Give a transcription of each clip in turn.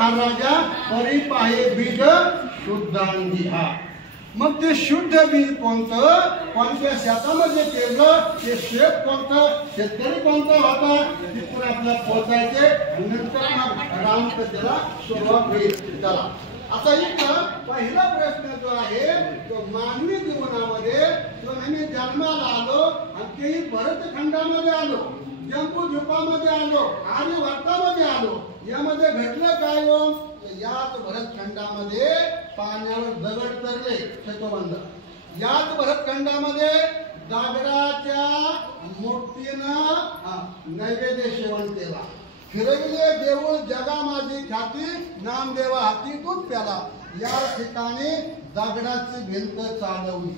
हा राजा परी पाहे बीज शुद्धांगी हा. मग ते शुद्ध बीज कोणतं, कोणत्या शेतामध्ये पेरलं, ते शेत कोणतं, शेतकरी कोणता होता, तिथून आपल्याला पोहोचायचे. नंतर मग रामकथेला सुरुवात होईल. चला आता इथं पहिला प्रश्न जो आहे तो मानवी जीवनामध्ये जो आम्ही जन्माला आलो आणि तेही भरतखंडामध्ये आलो, जंबूद्वीपामध्ये आलो, आर्यवर्तामध्ये आलो, यामध्ये घडलं काय हो. याच भरतखंडामध्ये पाण्यावर दगड तरले शतबंध. याच भरतखंडामध्ये दगडाच्या मूर्तीनं नैवेद्य सेवन केला. फिरविले देऊळ जगा माझी ख्याती, नामदेवा हाती दूध प्याला. या ठिकाणी दगडाची भिंत चालवली,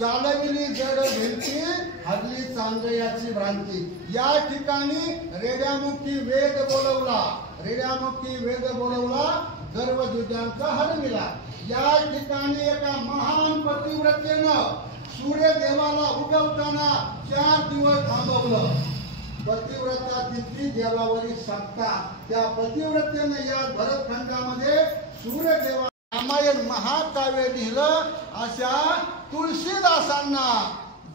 चालविली जड भिंती, हरली चांदयाची भ्रांती. या ठिकाणी रेड्यामुखी वेद बोलवला, रेड्यामुखी वेद बोलवला, गर्वजुजांचा हरविला. या ठिकाणी एका महान पतिव्रतेनं सूर्यदेवाला उगवताना 4 दिवस थांबवलं. पतिव्रता तिथली देवावरील सत्ता, त्या पतिव्रतेने या भरतखंडामध्ये सूर्यदेवा रामायण महाकाव्य लिहिलं. अशा तुळशीदासांना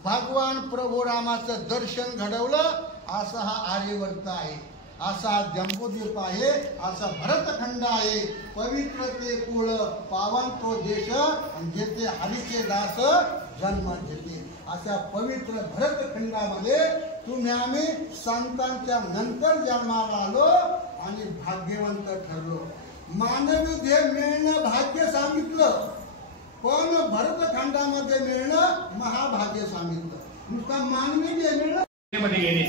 भगवान प्रभू रामाचं दर्शन घडवलं. असा हा आर्यवर्त आहे, असा जंबूद्वीप आहे, असा भरतखंड आहे. पवित्र ते कुळ, पावन तो देश, जेथे हरीचे दास जन्म घेते. अशा पवित्र भरतखंडामध्ये तुम्ही आम्ही संतांच्या नंतर जन्माला आलो आणि भाग्यवंत ठरलो. मानवी देह मिळणं भाग्य सांगितलं, पण भरतखंडामध्ये मिळणं महाभाग्य सांगितलं. नुसता मानवी देह मिळणं. मध्ये गेले,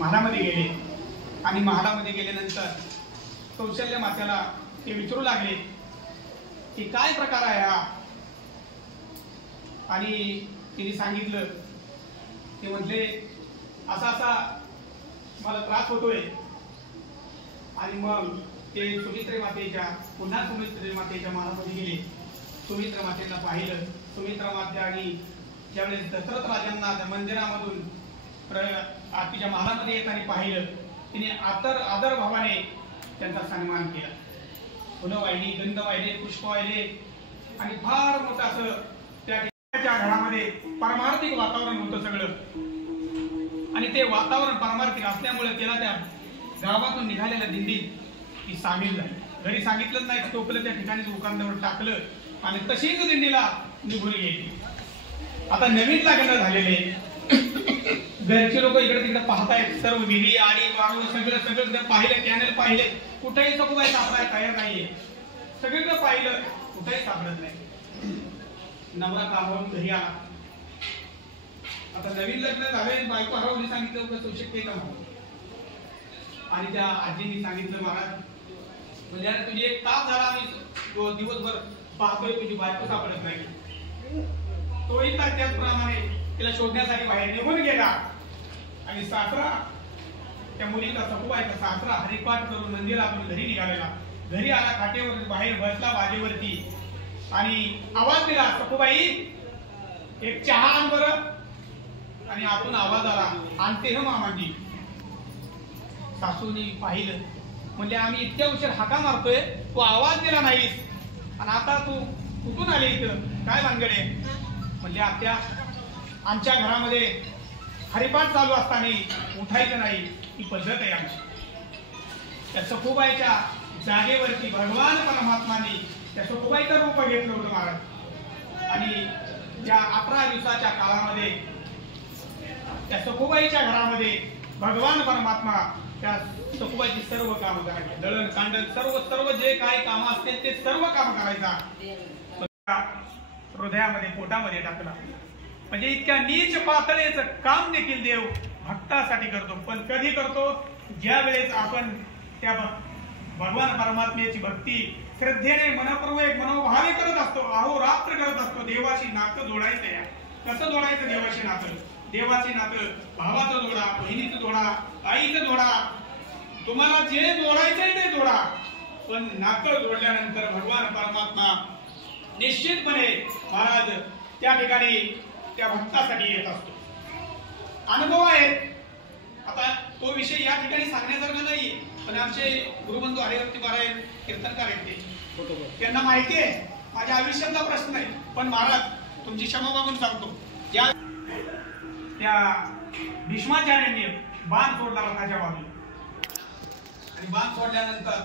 महालामध्ये गेले आणि महालामध्ये गेल्यानंतर कौशल्य मात्याला ते विचारू लागले की काय प्रकार आहे हा. आणि तिने सांगितलं, ते म्हटले असा असा मला त्रास होतोय. आणि मग ते सुमित्रे मातेच्या पुन्हा सुमित्रे मातेच्या महालामध्ये गेले. सुमित्रा मातेला पाहिलं. सुमित्रा माते आणि ज्यावेळेस दशरथ राजांना त्या मंदिरामधून आरतीच्या महालामध्ये येताना पाहिलं, तिने आदर भावाने त्यांचा सन्मान केला. फुलं वाहिली, गंध वाहिले, पुष्प वाहिले आणि फार मोठं असं त्या घरामध्ये पारमार्थिक वातावरण होतं सगळं. आणि ते वातावरण पारमार्थिक असल्यामुळे त्याला त्या गावातून निघालेल्या दिंडीत ती सामील झाली. घरी सांगितलं नाही, टोपलं त्या ठिकाणी दुकानावर टाकलं आणि तशीच दिंडीला निघून गेली. आता नवीन लग्न झालेले घरचे लोक इकडे तिकडे पाहतायत. सर्व विहिरी आडी वाळू सगळं पाहिलं, कॅनल पाहिले, कुठेही सगळं सापडायला तयार नाहीये. सगळीकडे पाहिलं, कुठेही सापडत नाही. नवरा कामावरून घरी आला. आता नवीन लग्न झाले, बायको हरवली. सांगितलं कसं शक्य का. आणि त्या आजींनी सांगितलं, महाराज म्हणजे तुझी एक तास झाला आम्ही दिवसभर पाहतोय, तुझी बायको सापडत नाही. तोही त्याचप्रमाणे तिला शोधण्यासाठी बाहेर निघून गेला. आणि सासरा, त्या मुलीचा सखूबाईचा सासरा हरिपाठ करून मंदिरातून घरी निघालेला. घरी आला, खाटेवर बाहेर बसला बाजेवरती आणि आवाज दिला, सखूबाई एक चहा आण बरं. आणि आतून आवाज आला, आणते ह मामाजी. सासूनी पाहिलं, म्हणजे आम्ही इतक्या उशीर हाका मारतोय, तू आवाज दिला नाहीस आणि आता तू कुठून आले इथं, काय भानगडे. म्हणजे आत्या, आमच्या घरामध्ये हरिपाठ चालू असताना उठायचं नाही, ही पद्धत आहे आमची. त्या सखूबाईच्या जागेवरती भगवान परमात्माने त्या सखूबाईचं रूप घेतलं होतं महाराज. आणि त्या 11 दिवसाच्या काळामध्ये त्या सखूबाईच्या घरामध्ये भगवान परमात्मा त्या सखूबाईची सर्व कामं करायची. दळण कांडण सर्व जे काही काम असतील ते सर्व काम करायचा. हृदयामध्ये पोटामध्ये टाकला. म्हणजे इतक्या नीच पातळीचं काम देखील देव भक्तासाठी करतो. पण कधी करतो, ज्या वेळेस आपण त्या भगवान परमात्म्याची भक्ती श्रद्धेने मनपूर्वक मनोभावे करत असतो, अहोरात्र करत असतो. देवाशी नातं जोडायचं. या कसं जोडायचं देवाशी नातं. देवाचे नातं भावाचं जोडा, बहिणीचं जोडा, आईचं जोडा, तुम्हाला जे जोडायचंय ते जोडा. पण नातं जोडल्यानंतर भगवान परमात्मा निश्चितपणे महाराज त्या ठिकाणी त्या भक्तासाठी येत असतो. अनुभव आहेत. आता तो विषय या ठिकाणी सांगण्यासारखा नाही. पण आमचे गुरुबंधू हरिभक्ती पारायण कीर्तनकार आहेत ते, त्यांना माहिती आहे माझ्या आयुष्यातला प्रश्न आहे. पण महाराज तुमची क्षमा मागून सांगतो, त्या भीष्माचार्यांनी बाण सोडला रथाच्या बाजूला, आणि बाण सोडल्यानंतर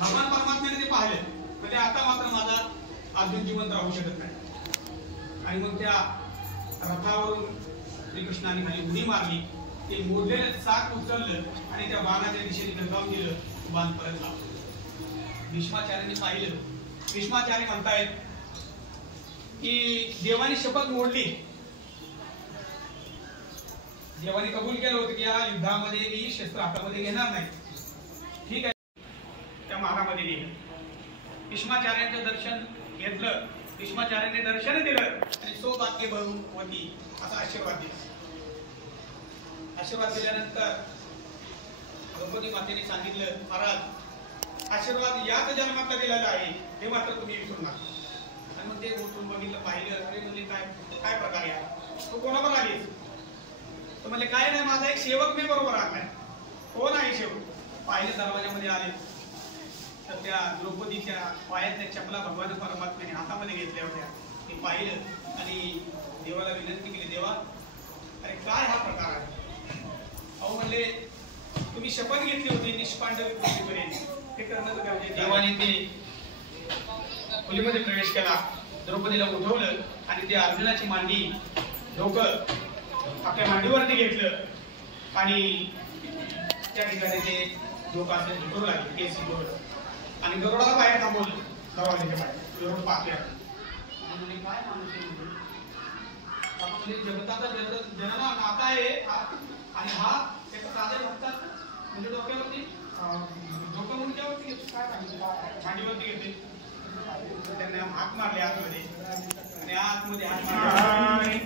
भगवान परमात्म्याने ते पाहिले, म्हणजे आता मात्र माझा अर्जुन जिवंत राहू शकत नाही. आणि मग त्या रथावरून श्रीकृष्णाने खाली उडी मारली, ते मोडलेलं चाक उचललं आणि त्या बाणाच्या दिशेने गंगावून गेलं. बाण परत लावलं. भीष्माचार्यांनी पाहिलं. भीष्माचार्य म्हणतायत की देवाने शपथ मोडली, देवाने कबूल केलं होतं की या युद्धामध्ये मी शस्त्र हातामध्ये घेणार नाही. ठीक आहे, त्या महारामध्ये गेलं. भीष्माचार्यांचं दर्शन घेतलं, भीष्माचार्यांनी दर्शन दिलं आणि सौभाग्य भगवती असा आशीर्वाद दिला. आशीर्वाद दिल्यानंतर द्रौपदी मातेने सांगितलं, महाराज आशीर्वाद याच जन्मातला दिलेला आहे, हे मात्र तुम्ही विसरू नका. आणि मग ते उठून बघितलं, पाहिलं, अरे म्हणजे काय प्रकार आहे, तो कोणावर आली? तो म्हणजे काय नाही, माझा एक सेवक मी बरोबर आणलाय. कोण आहे सेवक? पाहिलं, दरवाजामध्ये आले तर त्या द्रौपदीच्या पायातल्या चपला भगवान परमात्म्याने हातामध्ये घेतल्या होत्या. ते पाहिलं आणि देवाला विनंती केली, देवा अरे काय हा प्रकार आहे? अहो म्हणले, तुम्ही शपथ घेतली होती निष्पांडव कृतीपर्यंत, ते करणं गरजेचं. देवाने ते खोलीमध्ये प्रवेश केला, द्रौपदीला उठवलं आणि ते अर्जुनाची मांडी डोकं आपल्या मांडीवरती घेतलं आणि त्या ठिकाणी ते डोकं असं झुकरू लागले, केस झुकवलं आणि गरुडाला बाहेर थांबवलं. दरवाजाच्या बाहेर गरुड पाहतोय आणि काय माणूस आहे, जगताचा जनना नाता आहे आणि हा त्याचा साध्या भक्तात म्हणजे डोक्यावरती डोकं मुंडक्यावरती घेतो, काय सांगितलं मांडीवरती घेते. त्यांना हात मारले आतमध्ये आणि आतमध्ये हात मारले.